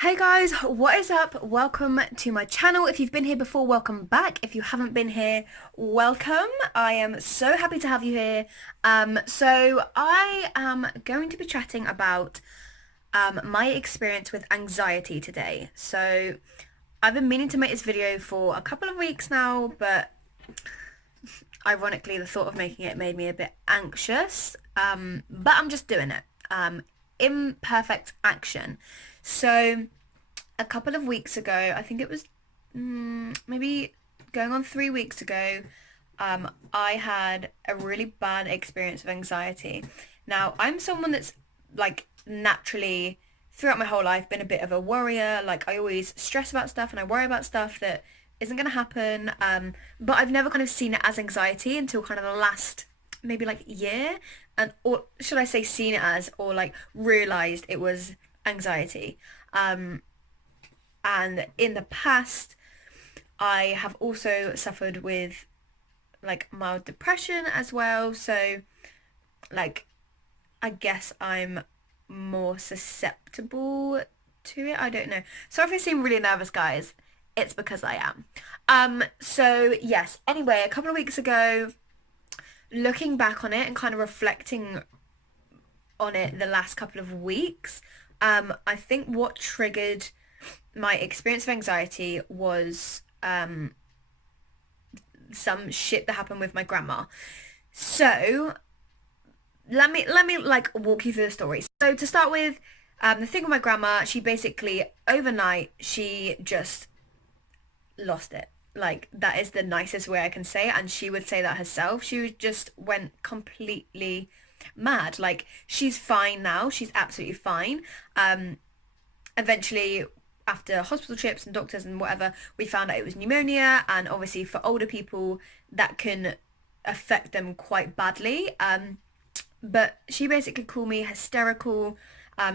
Hey guys, what is up? Welcome to my channel. If you've been here before, welcome back. If you haven't been here, welcome. I am so happy to have you here. So I am going to be chatting about my experience with anxiety today. So I've been meaning to make this video for a couple of weeks now, but ironically the thought of making it made me a bit anxious. But I'm just doing it. Imperfect action. So a couple of weeks ago, I think it was maybe going on 3 weeks ago, I had a really bad experience of anxiety. Now, I'm someone that's like naturally throughout my whole life been a bit of a worrier. Like I always stress about stuff and I worry about stuff that isn't going to happen. But I've never kind of seen it as anxiety until kind of the last maybe like year, and or should I say seen it as, or like realized it was anxiety. And in the past, I have also suffered with like mild depression as well. So like I guess I'm more susceptible to it. I don't know. So if I seem really nervous, guys, it's because I am. So yes, anyway, a couple of weeks ago, looking back on it and kind of reflecting on it the last couple of weeks, I think what triggered my experience of anxiety was some shit that happened with my grandma. So let me like walk you through the story. So to start with, the thing with my grandma, she basically overnight she just lost it. Like that is the nicest way I can say it, and she would say that herself. She just went completely mad. Like she's fine now. She's absolutely fine. Eventually after hospital trips and doctors and whatever, we found out it was pneumonia, and obviously for older people that can affect them quite badly. But she basically called me hysterical,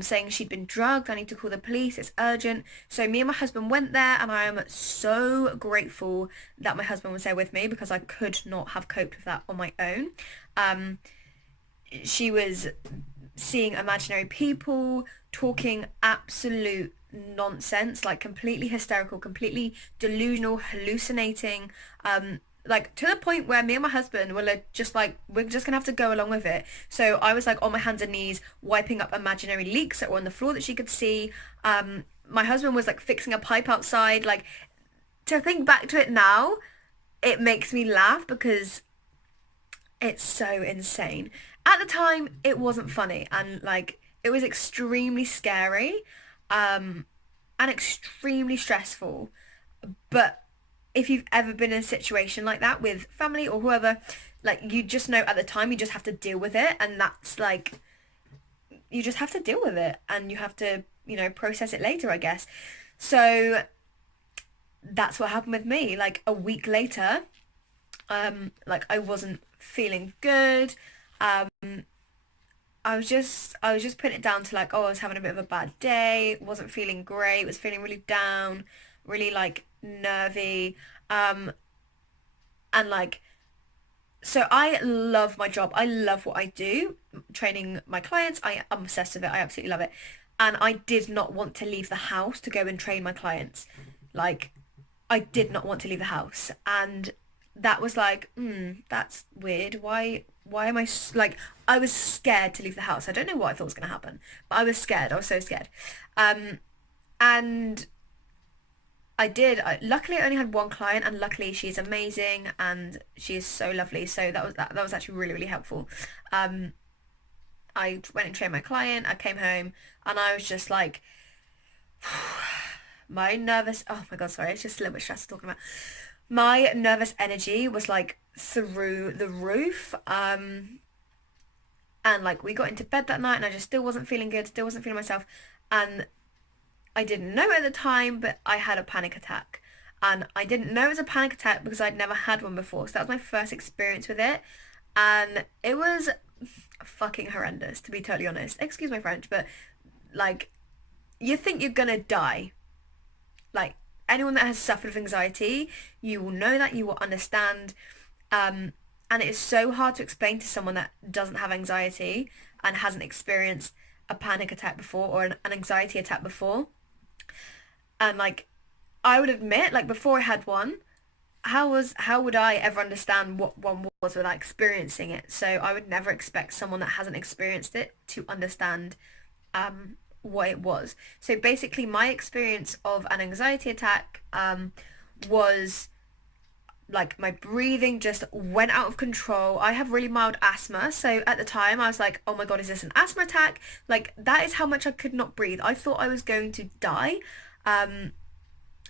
saying she'd been drugged. I need to call the police. It's urgent. So me and my husband went there, and I am so grateful that my husband was there with me because I could not have coped with that on my own. Um, she was seeing imaginary people, talking absolute nonsense, like completely hysterical, completely delusional, hallucinating, like to the point where me and my husband were like, just like, we're just gonna have to go along with it. So I was like on my hands and knees wiping up imaginary leaks that were on the floor that she could see. My husband was like fixing a pipe outside. Like to think back to it now, it makes me laugh because it's so insane. At the time, it wasn't funny, and like it was extremely scary, um, and extremely stressful. But if you've ever been in a situation like that with family or whoever, like you just know at the time you just have to deal with it, and that's like you just have to deal with it, and you have to, process it later, I guess. So that's what happened with me. Like a week later, like I wasn't feeling good. Um, I was just putting it down to like, oh, I was having a bit of a bad day, wasn't feeling great, was feeling really down, really like nervy. Um, and like, so I love my job. I love what I do, training my clients. I'm obsessed with it. I absolutely love it. And I did not want to leave the house to go and train my clients. Like, I did not want to leave the house. And that was like, that's weird. Why am like, I was scared to leave the house. I don't know what I thought was going to happen, but I was scared. I was so scared. Um, and I did. Luckily, I only had one client, and luckily she's amazing and she is so lovely. So that was actually really, really helpful. Um, I went and trained my client. I came home and I was just like, my nervous, oh my God, sorry, it's just a little bit stressed talking about. My nervous energy was like through the roof. And like we got into bed that night and I just still wasn't feeling good, still wasn't feeling myself. And I didn't know at the time, but I had a panic attack. And I didn't know it was a panic attack because I'd never had one before. So that was my first experience with it. And it was fucking horrendous, to be totally honest. Excuse my French, but like you think you're gonna die. Like anyone that has suffered with anxiety, you will know that, you will understand. Um, and it is so hard to explain to someone that doesn't have anxiety and hasn't experienced a panic attack before or an anxiety attack before. And like I would admit, like before I had one, how would I ever understand what one was without experiencing it? So I would never expect someone that hasn't experienced it to understand what it was. So basically my experience of an anxiety attack was like my breathing just went out of control. I have really mild asthma, so at the time I was like, oh my God, is this an asthma attack? Like that is how much I could not breathe. I thought I was going to die. Um,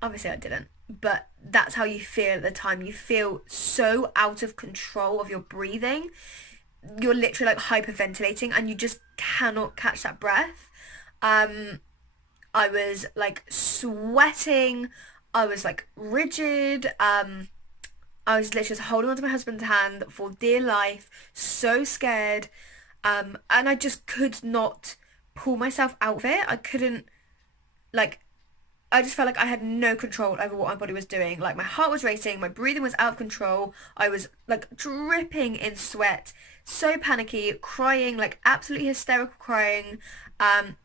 Obviously I didn't, but that's how you feel at the time. You feel so out of control of your breathing. You're literally like hyperventilating and you just cannot catch that breath. Um, I was like sweating. I was like rigid. I was literally just holding onto my husband's hand for dear life, so scared. And I just could not pull myself out of it. I couldn't, like, I just felt like I had no control over what my body was doing. Like, my heart was racing, my breathing was out of control. I was, like, dripping in sweat, so panicky, crying, like, absolutely hysterical crying.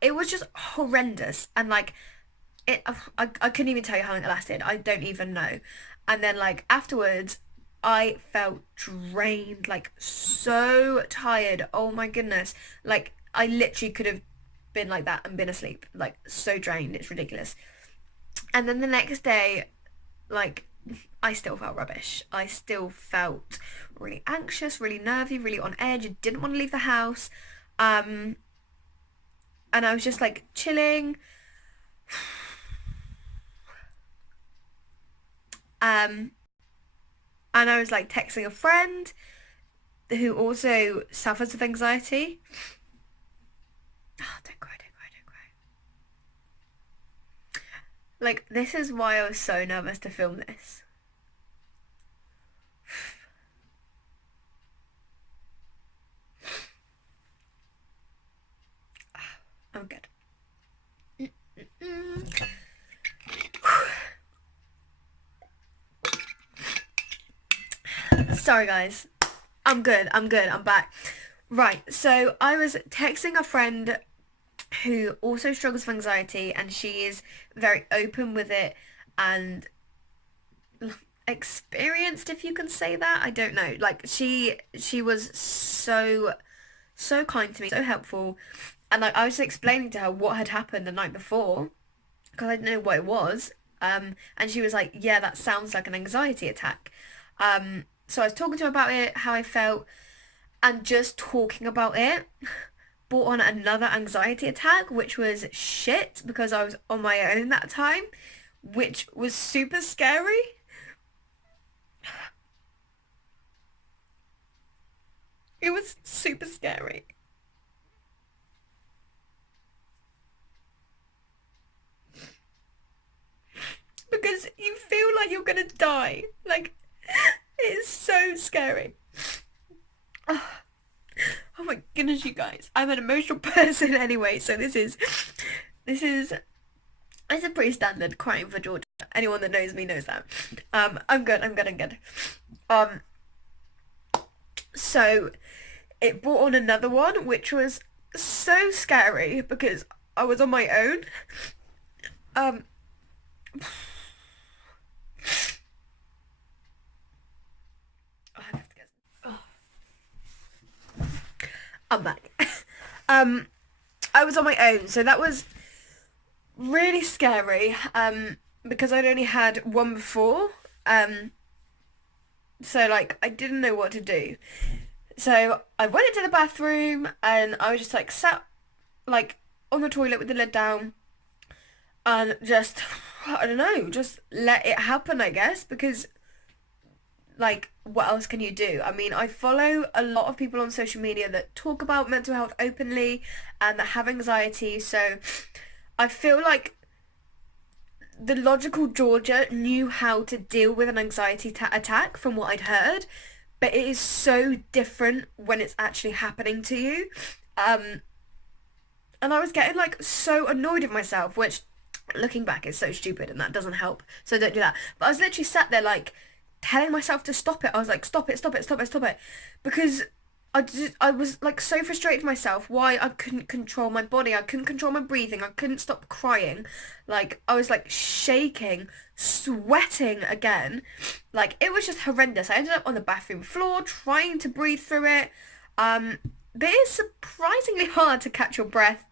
It was just horrendous. And, like, I couldn't even tell you how long it lasted. I don't even know. And then like afterwards, I felt drained, like so tired. Oh my goodness. Like I literally could have been like that and been asleep. Like so drained. It's ridiculous. And then the next day, like I still felt rubbish. I still felt really anxious, really nervy, really on edge. I didn't want to leave the house. Um, and I was just like chilling. Um, and I was like texting a friend who also suffers with anxiety. Oh, don't cry, don't cry, don't cry. Like, this is why I was so nervous to film this. I'm good. Mm-mm-mm. Sorry, guys. I'm good. I'm good. I'm back. Right. So I was texting a friend who also struggles with anxiety, and she is very open with it and experienced, if you can say that. I don't know. Like she was so kind to me, so helpful. And like I was just explaining to her what had happened the night before because I didn't know what it was. And she was like, "Yeah, that sounds like an anxiety attack." So I was talking to her about it, how I felt, and just talking about it brought on another anxiety attack, which was shit because I was on my own that time, which was super scary. It was super scary because you feel like you're gonna die. Like, it's so scary. Oh my goodness, you guys. I'm an emotional person anyway, so this is it's a pretty standard crying for Georgia. Anyone that knows me knows that. I'm good, I'm good, I'm good. Um, so it brought on another one, which was so scary because I was on my own. Um, I have to get. Oh, I'm back. Um, I was on my own, so that was really scary. Because I'd only had one before. So like I didn't know what to do. So I went into the bathroom and I was just like sat like on the toilet with the lid down and just I don't know, just let it happen, I guess, because like what else can you do? I mean, I follow a lot of people on social media that talk about mental health openly and that have anxiety, so I feel like the logical Georgia knew how to deal with an anxiety attack from what I'd heard, but it is so different when it's actually happening to you. Um, and I was getting like so annoyed with myself, which looking back is so stupid and that doesn't help. So don't do that. But I was literally sat there like telling myself to stop it. I was like, stop it, stop it, stop it, stop it. Because I was like so frustrated with myself why I couldn't control my body. I couldn't control my breathing. I couldn't stop crying. Like I was like shaking, sweating again. Like it was just horrendous. I ended up on the bathroom floor trying to breathe through it. Um, but it's surprisingly hard to catch your breath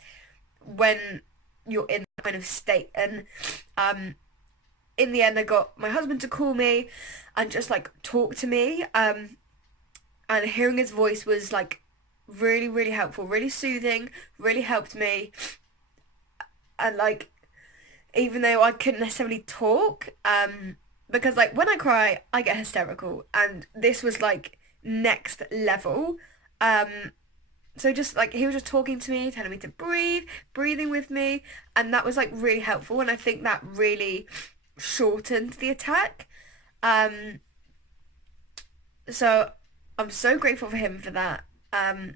when you're in that kind of state. And um, in the end, I got my husband to call me and just like talk to me. And hearing his voice was like really, really helpful, really soothing, really helped me. And like, even though I couldn't necessarily talk, because like when I cry, I get hysterical, and this was like next level. Um, so just like he was just talking to me, telling me to breathe, breathing with me, and that was like really helpful. And I think that really shortened the attack. Um, so I'm so grateful for him for that. Um,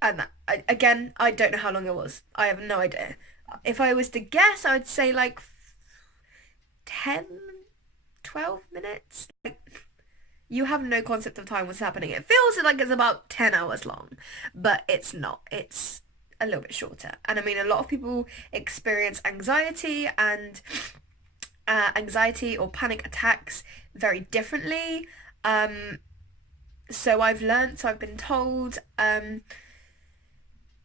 and again, I don't know how long it was. I have no idea. If I was to guess, I would say like 10, 12 minutes. Like, you have no concept of time what's happening. It feels like it's about 10 hours long, but it's not. It's a little bit shorter. And I mean, a lot of people experience anxiety or panic attacks very differently. Um, so I've been told.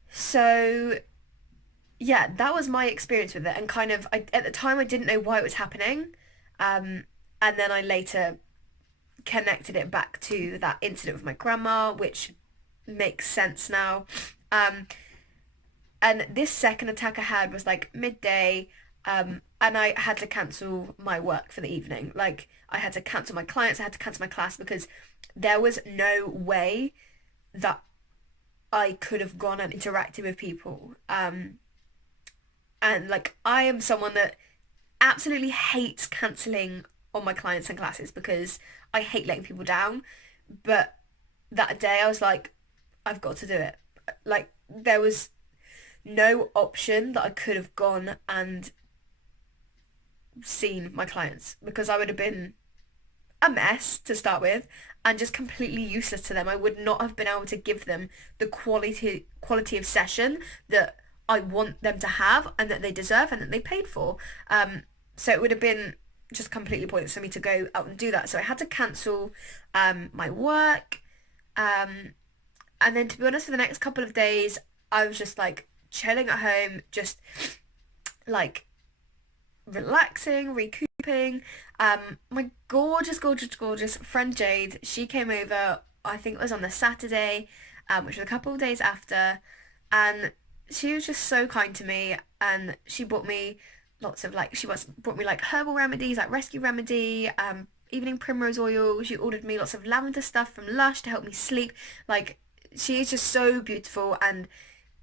So yeah, that was my experience with it, and kind of at the time I didn't know why it was happening, um, and then I later connected it back to that incident with my grandma, which makes sense now. Um, and this second attack I had was like midday, and I had to cancel my work for the evening. Like I had to cancel my clients, I had to cancel my class because there was no way that I could have gone and interacted with people. And like I am someone that absolutely hates cancelling on my clients and classes because I hate letting people down. But that day I was like, I've got to do it. Like there was no option that I could have gone and seen my clients because I would have been a mess to start with and just completely useless to them. I would not have been able to give them the quality of session that I want them to have and that they deserve and that they paid for. So it would have been just completely pointless for me to go out and do that. So I had to cancel my work. Um, and then to be honest, for the next couple of days, I was just like chilling at home, just like relaxing, recouping. My gorgeous, gorgeous, gorgeous friend Jade, she came over, I think it was on the Saturday, which was a couple of days after, and she was just so kind to me, and she brought me lots of like, brought me like herbal remedies, like rescue remedy, evening primrose oil. She ordered me lots of lavender stuff from Lush to help me sleep. Like, she is just so beautiful, and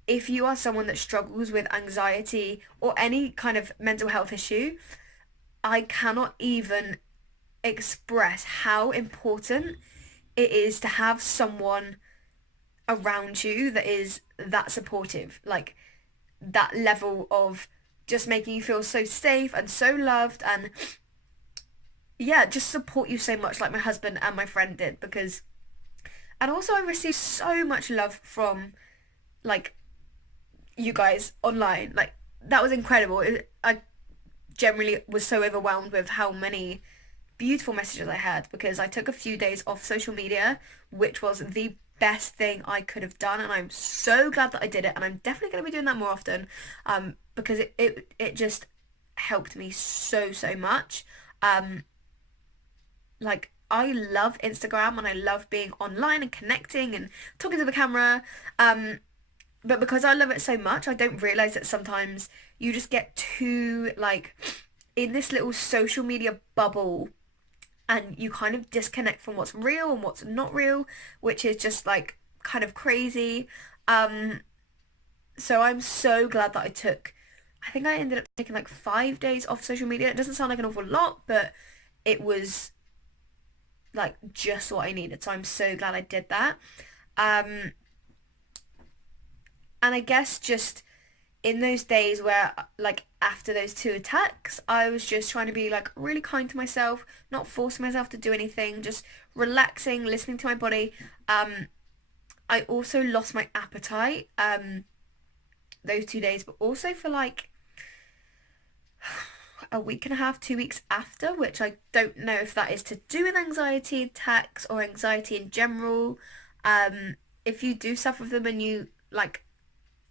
if you are someone that struggles with anxiety or any kind of mental health issue, I cannot even express how important it is to have someone around you that is that supportive, like that level of just making you feel so safe and so loved and yeah, just support you so much like my husband and my friend did because and also I received so much love from like you guys online. Like that was incredible. I generally was so overwhelmed with how many beautiful messages I had because I took a few days off social media, which was the best thing I could have done, and I'm so glad that I did it, and I'm definitely going to be doing that more often, because it just helped me so so much. Um, like I love Instagram and I love being online and connecting and talking to the camera. But because I love it so much, I don't realize that sometimes you just get too like in this little social media bubble and you kind of disconnect from what's real and what's not real, which is just like kind of crazy. Um, so I'm so glad that I think I ended up taking like 5 days off social media. It doesn't sound like an awful lot, but it was like just what I needed. So I'm so glad I did that. Um, and I guess just in those days where like after those two attacks, I was just trying to be like really kind to myself, not forcing myself to do anything, just relaxing, listening to my body. Um, I also lost my appetite those 2 days, but also for like a week and a half, 2 weeks after, which I don't know if that is to do with anxiety attacks or anxiety in general. If you do suffer with them and you like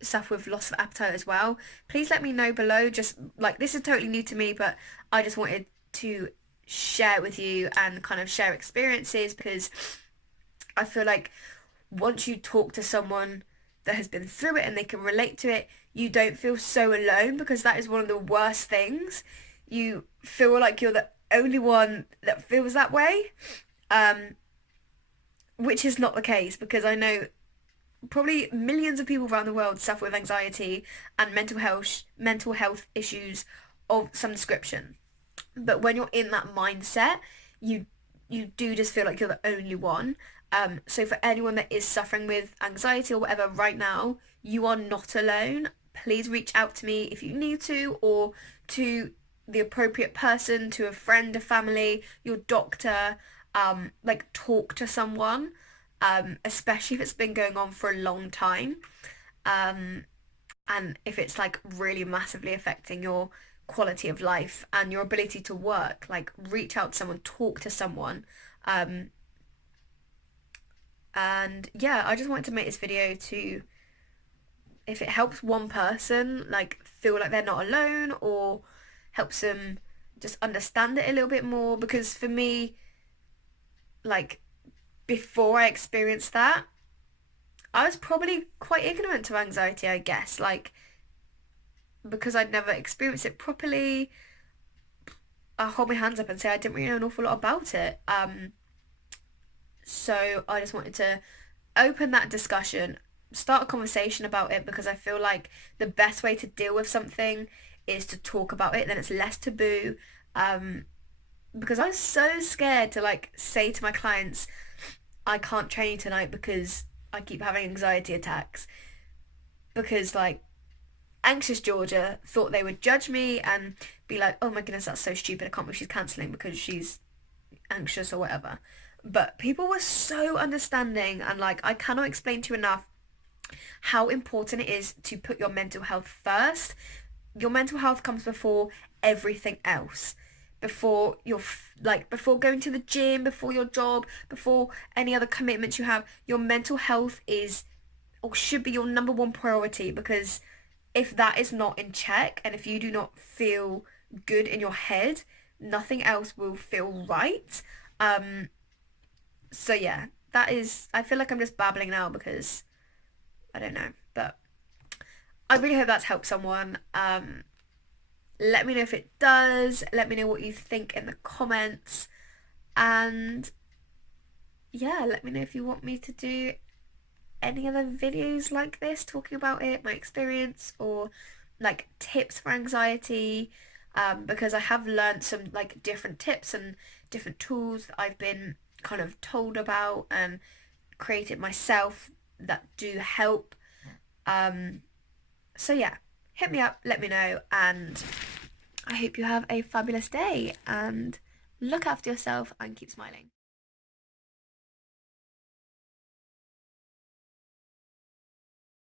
suffer with loss of appetite as well, please let me know below. Just like this is totally new to me, but I just wanted to share it with you and kind of share experiences because I feel like once you talk to someone that has been through it and they can relate to it, you don't feel so alone because that is one of the worst things. You feel like you're the only one that feels that way, um, which is not the case because I know probably millions of people around the world suffer with anxiety and mental health issues of some description. But when you're in that mindset, you you do just feel like you're the only one. So for anyone that is suffering with anxiety or whatever right now, you are not alone. Please reach out to me if you need to, or to the appropriate person, to a friend, a family, your doctor. Like talk to someone, especially if it's been going on for a long time. Um, and if it's like really massively affecting your quality of life and your ability to work, like reach out to someone, talk to someone. Um, and yeah, I just wanted to make this video to, if it helps one person like feel like they're not alone or helps them just understand it a little bit more, because for me, like before I experienced that, I was probably quite ignorant to anxiety, I guess, like because I'd never experienced it properly. I hold my hands up and say I didn't really know an awful lot about it. So I just wanted to open that discussion, start a conversation about it, because I feel like the best way to deal with something is to talk about it, then it's less taboo. Um, because I was so scared to like say to my clients, I can't train you tonight because I keep having anxiety attacks. Because like anxious Georgia thought they would judge me and be like, oh my goodness, that's so stupid. I can't believe she's cancelling because she's anxious or whatever. But people were so understanding, and like I cannot explain to you enough how important it is to put your mental health first. Your mental health comes before everything else. Before like before going to the gym, before your job, before any other commitments you have, your mental health is or should be your number one priority, because if that is not in check and if you do not feel good in your head, nothing else will feel right. Um, so yeah, that is, I feel like I'm just babbling now because I don't know, but I really hope that's helped someone. Let me know if it does. Let me know what you think in the comments. And yeah, let me know if you want me to do any other videos like this talking about it, my experience, or like tips for anxiety, because I have learned some like different tips and different tools that I've been kind of told about and created myself that do help. Um, so yeah, hit me up, let me know, and I hope you have a fabulous day and look after yourself and keep smiling.